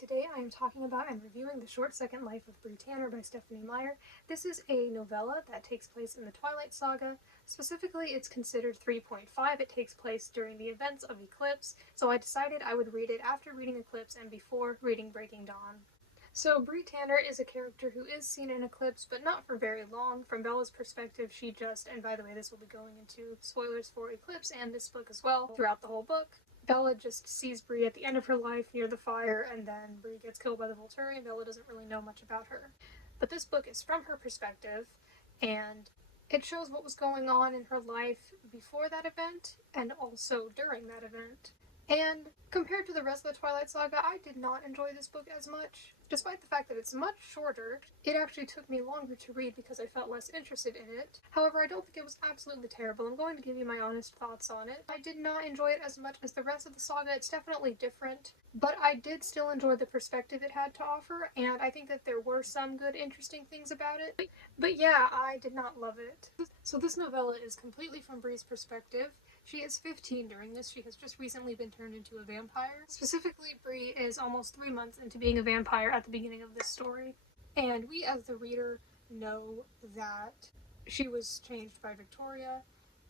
Today I am talking about and reviewing The Short Second Life of Bree by Stephenie Meyer. This is a novella that takes place in the Twilight Saga. Specifically, it's considered 3.5. It takes place during the events of Eclipse, so I decided I would read it after reading Eclipse and before reading Breaking Dawn. So Bree is a character who is seen in Eclipse, but not for very long. From Bella's perspective, and by the way, this will be going into spoilers for Eclipse and this book as well throughout the whole book. Bella just sees Bree at the end of her life near the fire, and then Bree gets killed by the Volturi. Bella doesn't really know much about her. But this book is from her perspective, and it shows what was going on in her life before that event, and also during that event. And compared to the rest of the Twilight Saga, I did not enjoy this book as much. Despite the fact that it's much shorter, it actually took me longer to read because I felt less interested in it. However, I don't think it was absolutely terrible. I'm going to give you my honest thoughts on it. I did not enjoy it as much as the rest of the saga. It's definitely different, but I did still enjoy the perspective it had to offer, and I think that there were some good, interesting things about it. But yeah, I did not love it. So this novella is completely from Bree's perspective. She is 15 during this. She has just recently been turned into a vampire. Specifically, Bree is almost 3 months into being a vampire at the beginning of this story. And we as the reader know that she was changed by Victoria.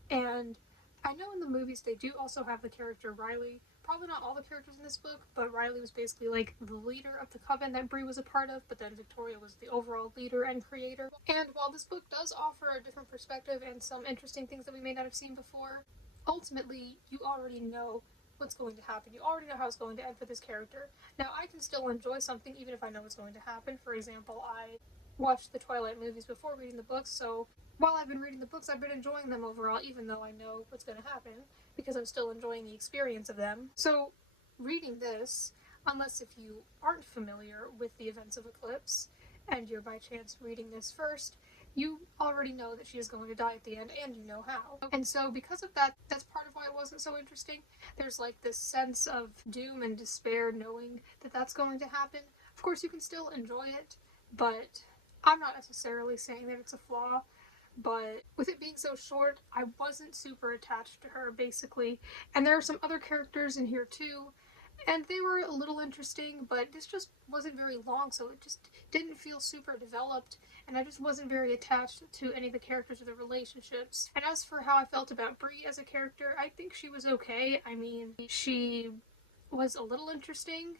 And I know in the movies they do also have the character Riley. Probably not all the characters in this book, but Riley was basically like the leader of the coven that Bree was a part of, but then Victoria was the overall leader and creator. And while this book does offer a different perspective and some interesting things that we may not have seen before, ultimately, you already know what's going to happen. You already know how it's going to end for this character. Now, I can still enjoy something even if I know what's going to happen. For example, I watched the Twilight movies before reading the books, so while I've been reading the books, I've been enjoying them overall, even though I know what's going to happen, because I'm still enjoying the experience of them. So, reading this, unless if you aren't familiar with the events of Eclipse, and you're by chance reading this first, you already know that she is going to die at the end, and you know how. And so because of that, that's part of why it wasn't so interesting. There's like this sense of doom and despair knowing that that's going to happen. Of course, you can still enjoy it, but I'm not necessarily saying that it's a flaw. But with it being so short, I wasn't super attached to her, basically. And there are some other characters in here too, and they were a little interesting, but this just wasn't very long, so it just didn't feel super developed, and I just wasn't very attached to any of the characters or the relationships. And as for how I felt about Bree as a character, I think she was okay. I mean, she was a little interesting,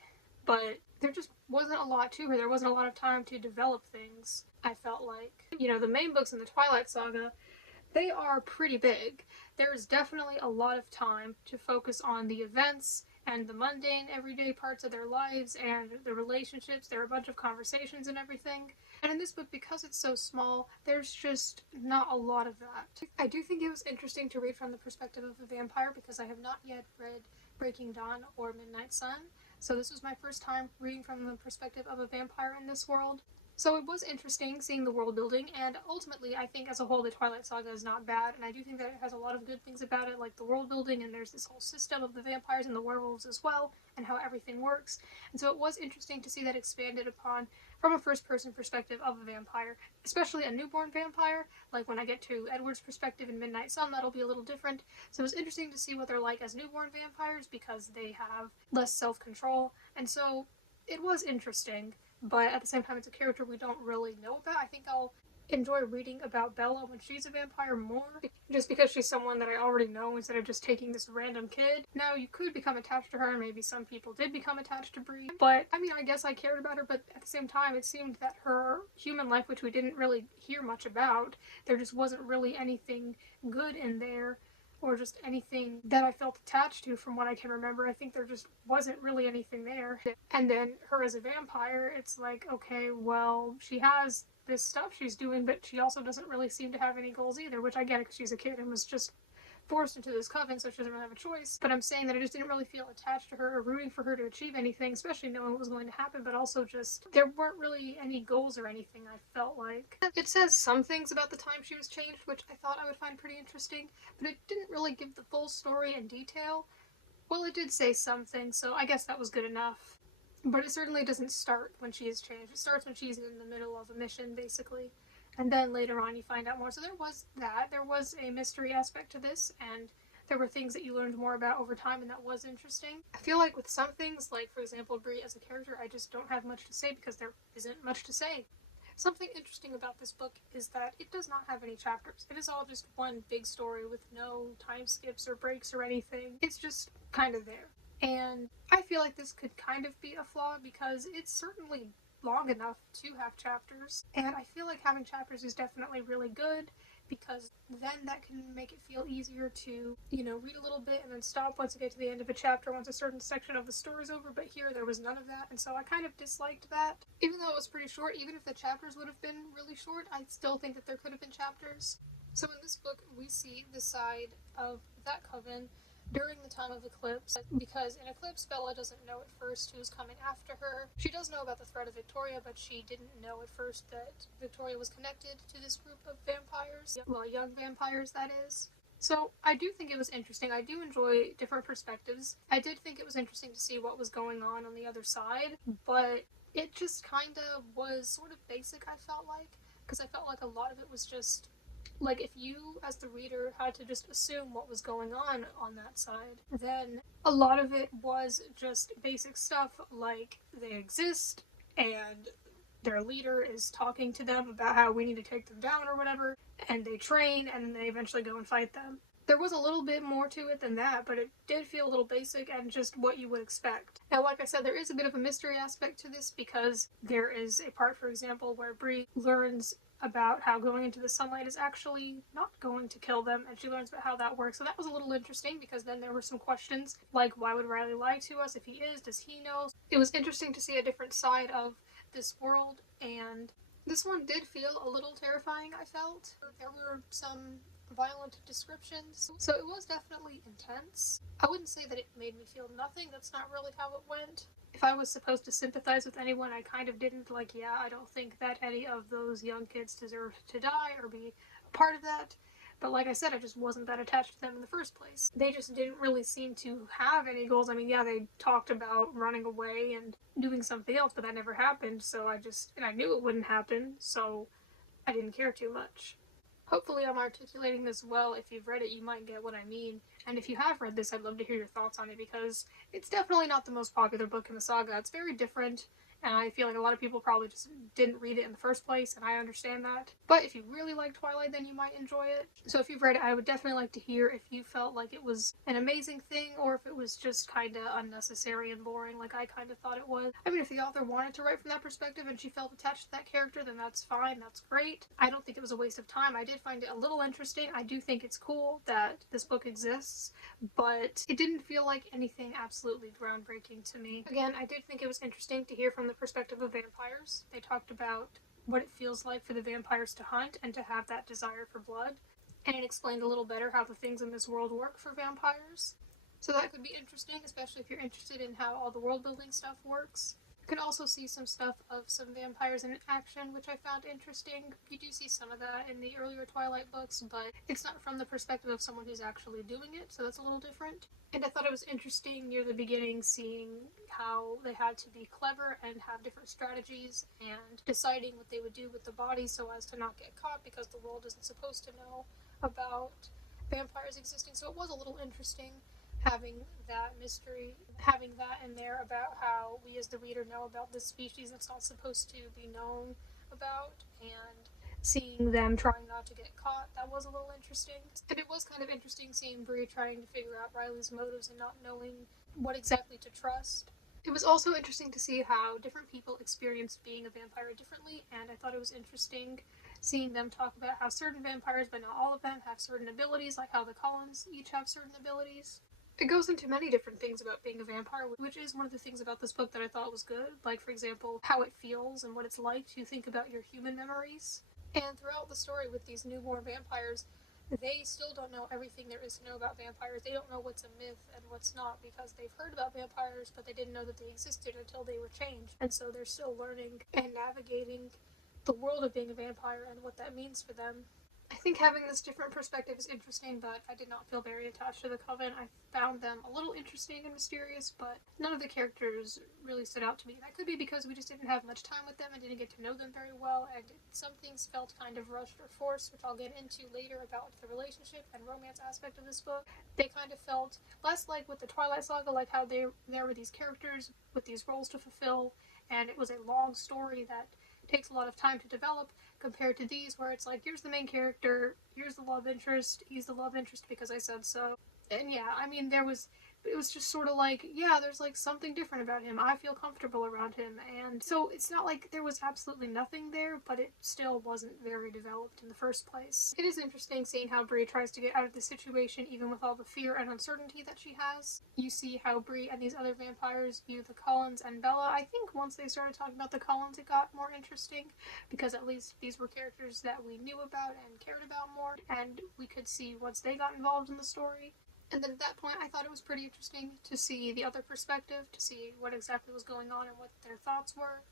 but there just wasn't a lot to her. There wasn't a lot of time to develop things, I felt like. You know, the main books in the Twilight Saga, they are pretty big. There is definitely a lot of time to focus on the events and the mundane, everyday parts of their lives and the relationships. There are a bunch of conversations and everything. And in this book, because it's so small, there's just not a lot of that. I do think it was interesting to read from the perspective of a vampire because I have not yet read Breaking Dawn or Midnight Sun. So this was my first time reading from the perspective of a vampire in this world. So it was interesting seeing the world building, and ultimately I think as a whole the Twilight Saga is not bad, and I do think that it has a lot of good things about it, like the world building, and there's this whole system of the vampires and the werewolves as well, and how everything works. And so it was interesting to see that expanded upon from a first-person perspective of a vampire, especially a newborn vampire. Like when I get to Edward's perspective in Midnight Sun, that'll be a little different. So it was interesting to see what they're like as newborn vampires because they have less self-control, and so it was interesting. But at the same time, it's a character we don't really know about. I think I'll enjoy reading about Bella when she's a vampire more, just because she's someone that I already know instead of just taking this random kid. Now, you could become attached to her, and maybe some people did become attached to Bree, but I mean, I guess I cared about her, but at the same time, it seemed that her human life, which we didn't really hear much about, there just wasn't really anything good in there, or just anything that I felt attached to from what I can remember. I think there just wasn't really anything there. And then her as a vampire, it's like, okay, well, she has this stuff she's doing, but she also doesn't really seem to have any goals either, which I get it because she's a kid and was just forced into this coven, so she doesn't really have a choice. But I'm saying that I just didn't really feel attached to her or rooting for her to achieve anything, especially knowing what was going to happen, but also just there weren't really any goals or anything, I felt like. It says some things about the time she was changed, which I thought I would find pretty interesting, but it didn't really give the full story in detail. Well, it did say some things, so I guess that was good enough. But it certainly doesn't start when she is changed. It starts when she's in the middle of a mission, basically. And then later on you find out more. So there was that. There was a mystery aspect to this, and there were things that you learned more about over time, and that was interesting. I feel like with some things, like for example Bree as a character, I just don't have much to say because there isn't much to say. Something interesting about this book is that it does not have any chapters. It is all just one big story with no time skips or breaks or anything. It's just kind of there. And I feel like this could kind of be a flaw because it's certainly long enough to have chapters. And I feel like having chapters is definitely really good because then that can make it feel easier to, read a little bit and then stop once you get to the end of a chapter once a certain section of the story's over, but here there was none of that, and so I kind of disliked that. Even though it was pretty short, even if the chapters would have been really short, I still think that there could have been chapters. So in this book, we see the side of that coven during the time of Eclipse, because in Eclipse, Bella doesn't know at first who's coming after her. She does know about the threat of Victoria, but she didn't know at first that Victoria was connected to this group of vampires. Well, young vampires, that is. So I do think it was interesting. I do enjoy different perspectives. I did think it was interesting to see what was going on the other side, but it just kind of was sort of basic, I felt like, because I felt like a lot of it was just like, if you, as the reader, had to just assume what was going on that side, then a lot of it was just basic stuff, like they exist, and their leader is talking to them about how we need to take them down or whatever, and they train, and they eventually go and fight them. There was a little bit more to it than that, but it did feel a little basic and just what you would expect. Now, like I said, there is a bit of a mystery aspect to this because there is a part, for example, where Bree learns about how going into the sunlight is actually not going to kill them, and she learns about how that works. So that was a little interesting because then there were some questions like, why would Riley lie to us? If he is, does he know? It was interesting to see a different side of this world, and this one did feel a little terrifying, I felt. There were some violent descriptions, so it was definitely intense. I wouldn't say that it made me feel nothing. That's not really how it went. If I was supposed to sympathize with anyone, I kind of didn't. Like, yeah, I don't think that any of those young kids deserve to die or be a part of that. But like I said, I just wasn't that attached to them in the first place. They just didn't really seem to have any goals. I mean, yeah, they talked about running away and doing something else, but that never happened, and I knew it wouldn't happen, so I didn't care too much. Hopefully I'm articulating this well. If you've read it, you might get what I mean. And if you have read this, I'd love to hear your thoughts on it because it's definitely not the most popular book in the saga. It's very different, and I feel like a lot of people probably just didn't read it in the first place, and I understand that. But if you really like Twilight, then you might enjoy it. So if you've read it, I would definitely like to hear if you felt like it was an amazing thing or if it was just kind of unnecessary and boring like I kind of thought it was. I mean, if the author wanted to write from that perspective and she felt attached to that character, then that's fine, that's great. I don't think it was a waste of time. I did find it a little interesting. I do think it's cool that this book exists, but it didn't feel like anything absolutely groundbreaking to me. Again, I did think it was interesting to hear from the perspective of vampires. They talked about what it feels like for the vampires to hunt and to have that desire for blood, and it explained a little better how the things in this world work for vampires. So that could be interesting, especially if you're interested in how all the world building stuff works. You can also see some stuff of some vampires in action, which I found interesting. You do see some of that in the earlier Twilight books, but it's not from the perspective of someone who's actually doing it, so that's a little different. And I thought it was interesting near the beginning seeing how they had to be clever and have different strategies and deciding what they would do with the body so as to not get caught because the world isn't supposed to know about vampires existing. So it was a little interesting having that mystery, having that in there about how we as the reader know about this species that's not supposed to be known about, and seeing them trying not to get caught. That was a little interesting. And it was kind of interesting seeing Bree trying to figure out Riley's motives and not knowing what exactly to trust. It was also interesting to see how different people experienced being a vampire differently, and I thought it was interesting seeing them talk about how certain vampires, but not all of them, have certain abilities, like how the Collins each have certain abilities. It goes into many different things about being a vampire, which is one of the things about this book that I thought was good. Like, for example, how it feels and what it's like to think about your human memories. And throughout the story with these newborn vampires, they still don't know everything there is to know about vampires. They don't know what's a myth and what's not because they've heard about vampires, but they didn't know that they existed until they were changed. And so they're still learning and navigating the world of being a vampire and what that means for them. I think having this different perspective is interesting, but I did not feel very attached to the Coven. I found them a little interesting and mysterious, but none of the characters really stood out to me. That could be because we just didn't have much time with them and didn't get to know them very well, and some things felt kind of rushed or forced, which I'll get into later about the relationship and romance aspect of this book. They kind of felt less like with the Twilight Saga, like how there were these characters with these roles to fulfill, and it was a long story that takes a lot of time to develop, compared to these where it's like, here's the main character, here's the love interest, he's the love interest because I said so. And yeah, I mean, it was just sort of like, yeah, there's like something different about him. I feel comfortable around him. And so it's not like there was absolutely nothing there, but it still wasn't very developed in the first place. It is interesting seeing how Bree tries to get out of the situation even with all the fear and uncertainty that she has. You see how Bree and these other vampires view the Cullens and Bella. I think once they started talking about the Cullens, it got more interesting, because at least these were characters that we knew about and cared about more, and we could see once they got involved in the story. And then at that point, I thought it was pretty interesting to see the other perspective, to see what exactly was going on and what their thoughts were.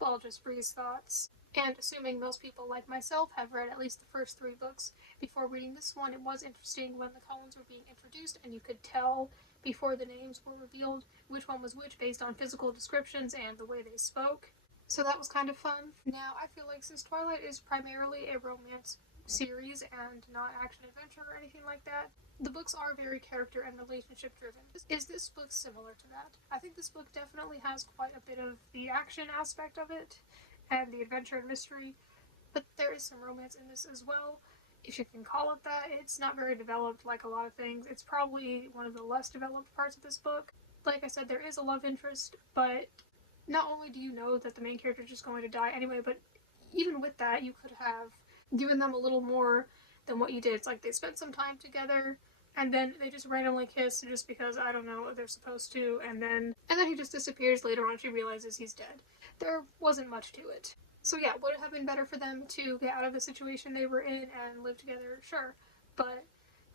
Well, just Bree's thoughts. And assuming most people, like myself, have read at least the first 3 books before reading this one, it was interesting when the Cullens were being introduced and you could tell before the names were revealed which one was which based on physical descriptions and the way they spoke. So that was kind of fun. Now, I feel like since Twilight is primarily a romance series and not action-adventure or anything like that, the books are very character and relationship driven. Is this book similar to that? I think this book definitely has quite a bit of the action aspect of it and the adventure and mystery, but there is some romance in this as well, if you can call it that. It's not very developed like a lot of things. It's probably one of the less developed parts of this book. Like I said, there is a love interest, but not only do you know that the main character is just going to die anyway, but even with that, you could have given them a little more than what you did. It's like they spent some time together, and then they just randomly kiss just because, I don't know, they're supposed to, and then he just disappears later on. She realizes he's dead. There wasn't much to it. So yeah, would it have been better for them to get out of the situation they were in and live together? Sure. But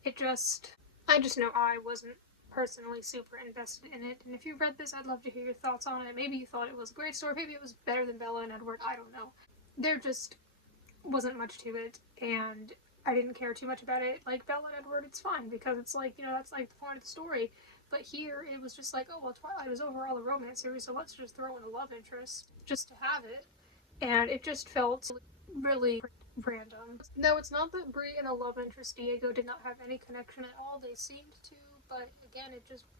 I just know I wasn't personally super invested in it, and if you've read this, I'd love to hear your thoughts on it. Maybe you thought it was a great story, maybe it was better than Bella and Edward, I don't know. There just wasn't much to it, and I didn't care too much about it. Like Bella and Edward, it's fine, because it's like, that's like the point of the story. But here, it was just like, oh, well, Twilight was overall a romance series, so let's just throw in a love interest just to have it. And it just felt really random. No, it's not that Bree and the love interest Diego did not have any connection at all. They seemed to, but again,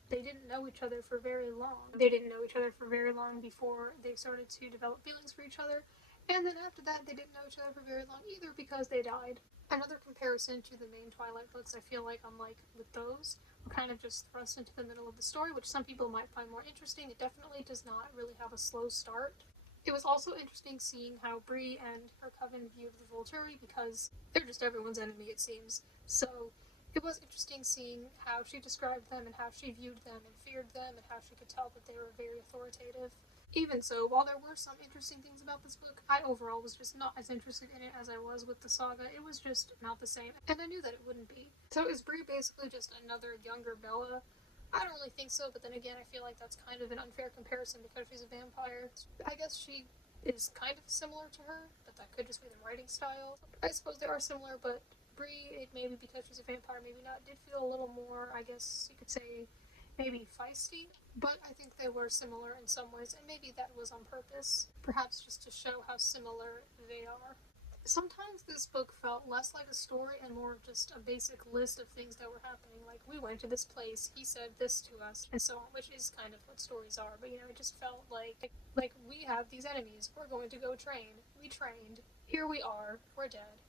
they didn't know each other for very long. They didn't know each other for very long before they started to develop feelings for each other. And then after that, they didn't know each other for very long either, because they died. Another comparison to the main Twilight books, I feel like, unlike with those, were kind of just thrust into the middle of the story, which some people might find more interesting. It definitely does not really have a slow start. It was also interesting seeing how Bree and her coven viewed the Volturi, because they're just everyone's enemy, it seems. So it was interesting seeing how she described them and how she viewed them and feared them, and how she could tell that they were very authoritative. Even so, while there were some interesting things about this book, I overall was just not as interested in it as I was with the saga. It was just not the same, and I knew that it wouldn't be. So is Bree basically just another younger Bella? I don't really think so, but then again, I feel like that's kind of an unfair comparison because she's a vampire. I guess she is kind of similar to her, but that could just be the writing style. I suppose they are similar, but Bree, it maybe because she's a vampire, maybe not, did feel a little more, I guess you could say, maybe feisty, but I think they were similar in some ways, and maybe that was on purpose, perhaps just to show how similar they are. Sometimes this book felt less like a story and more just a basic list of things that were happening, like we went to this place, he said this to us, and so on, which is kind of what stories are, but it just felt like we have these enemies, we're going to go train, we trained, here we are, we're dead,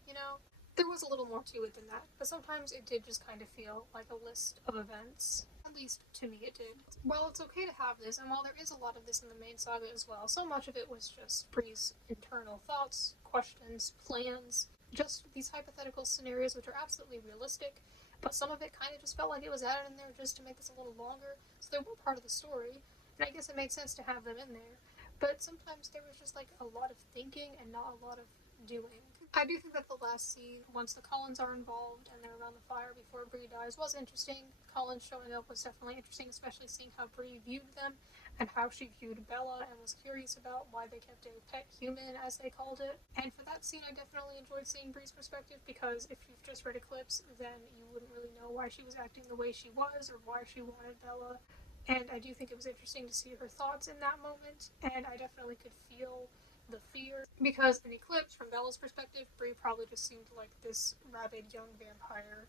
There was a little more to it than that, but sometimes it did just kind of feel like a list of events. At least to me it did. While it's okay to have this, and while there is a lot of this in the main saga as well, so much of it was just Bree's internal thoughts, questions, plans, just these hypothetical scenarios which are absolutely realistic, but some of it kind of just felt like it was added in there just to make this a little longer, so they were part of the story, and I guess it made sense to have them in there. But sometimes there was just like a lot of thinking and not a lot of doing. I do think that the last scene, once the Cullens are involved and they're around the fire before Bree dies, was interesting. Cullens showing up was definitely interesting, especially seeing how Bree viewed them and how she viewed Bella and was curious about why they kept a pet human, as they called it. And for that scene, I definitely enjoyed seeing Bree's perspective, because if you've just read Eclipse, then you wouldn't really know why she was acting the way she was or why she wanted Bella. And I do think it was interesting to see her thoughts in that moment, and I definitely could feel the fear, because in Eclipse, from Bella's perspective, Bree probably just seemed like this rabid young vampire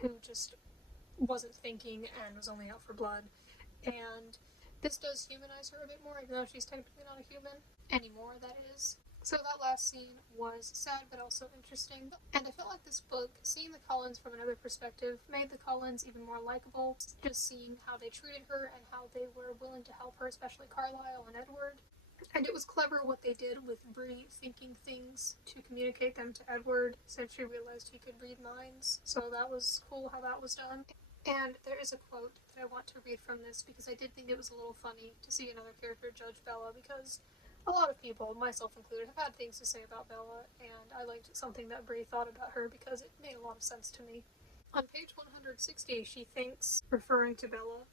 who just wasn't thinking and was only out for blood. And this does humanize her a bit more, even though she's technically not a human anymore, that is. So that last scene was sad but also interesting, and I felt like this book, seeing the Cullens from another perspective, made the Cullens even more likable, just seeing how they treated her and how they were willing to help her, especially Carlisle and Edward. And it was clever what they did with Bree thinking things to communicate them to Edward, since she realized he could read minds. So that was cool how that was done. And there is a quote that I want to read from this, because I did think it was a little funny to see another character judge Bella, because a lot of people, myself included, have had things to say about Bella, and I liked something that Bree thought about her because it made a lot of sense to me. On page 160, she thinks, referring to Bella,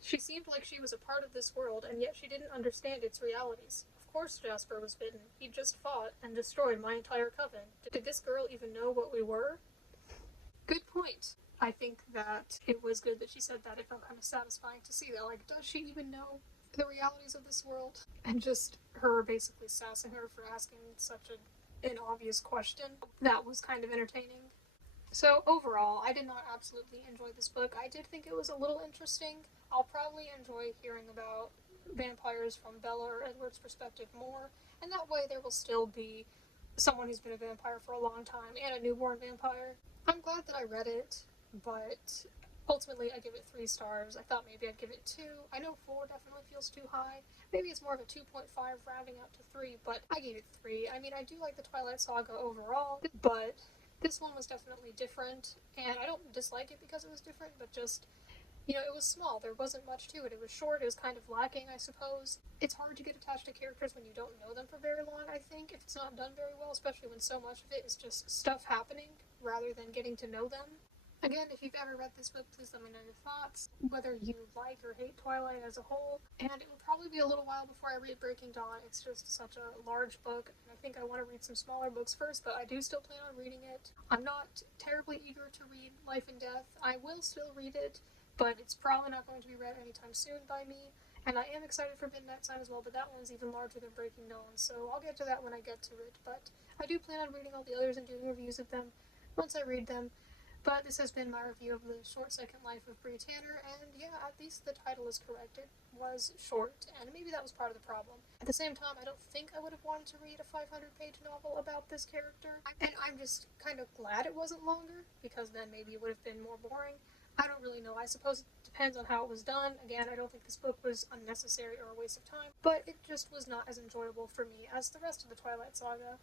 "She seemed like she was a part of this world, and yet she didn't understand its realities. Of course Jasper was bitten. He just fought and destroyed my entire coven. Did this girl even know what we were?" Good point. I think that it was good that she said that. It felt kind of satisfying to see that. Like, does she even know the realities of this world? And just her basically sassing her for asking such an obvious question. That was kind of entertaining. So overall, I did not absolutely enjoy this book. I did think it was a little interesting. I'll probably enjoy hearing about vampires from Bella or Edward's perspective more, and that way there will still be someone who's been a vampire for a long time and a newborn vampire. I'm glad that I read it, but ultimately I give it 3 stars. I thought maybe I'd give it 2. I know 4 definitely feels too high. Maybe it's more of a 2.5 rounding out to 3, but I gave it 3. I mean, I do like the Twilight Saga overall, but this one was definitely different, and I don't dislike it because it was different, but just, it was small. There wasn't much to it. It was short. It was kind of lacking, I suppose. It's hard to get attached to characters when you don't know them for very long, I think, if it's not done very well, especially when so much of it is just stuff happening rather than getting to know them. Again, if you've ever read this book, please let me know your thoughts, whether you like or hate Twilight as a whole. And it will probably be a little while before I read Breaking Dawn. It's just such a large book, and I think I want to read some smaller books first, but I do still plan on reading it. I'm not terribly eager to read Life and Death. I will still read it, but it's probably not going to be read anytime soon by me. And I am excited for Midnight Sun as well, but that one's even larger than Breaking Dawn, so I'll get to that when I get to it. But I do plan on reading all the others and doing reviews of them once I read them. But this has been my review of The Short Second Life of Bree Tanner, and yeah, at least the title is correct. It was short, and maybe that was part of the problem. At the same time, I don't think I would have wanted to read a 500-page novel about this character, and I'm just kind of glad it wasn't longer, because then maybe it would have been more boring. I don't really know. I suppose it depends on how it was done. Again, I don't think this book was unnecessary or a waste of time, but it just was not as enjoyable for me as the rest of the Twilight Saga.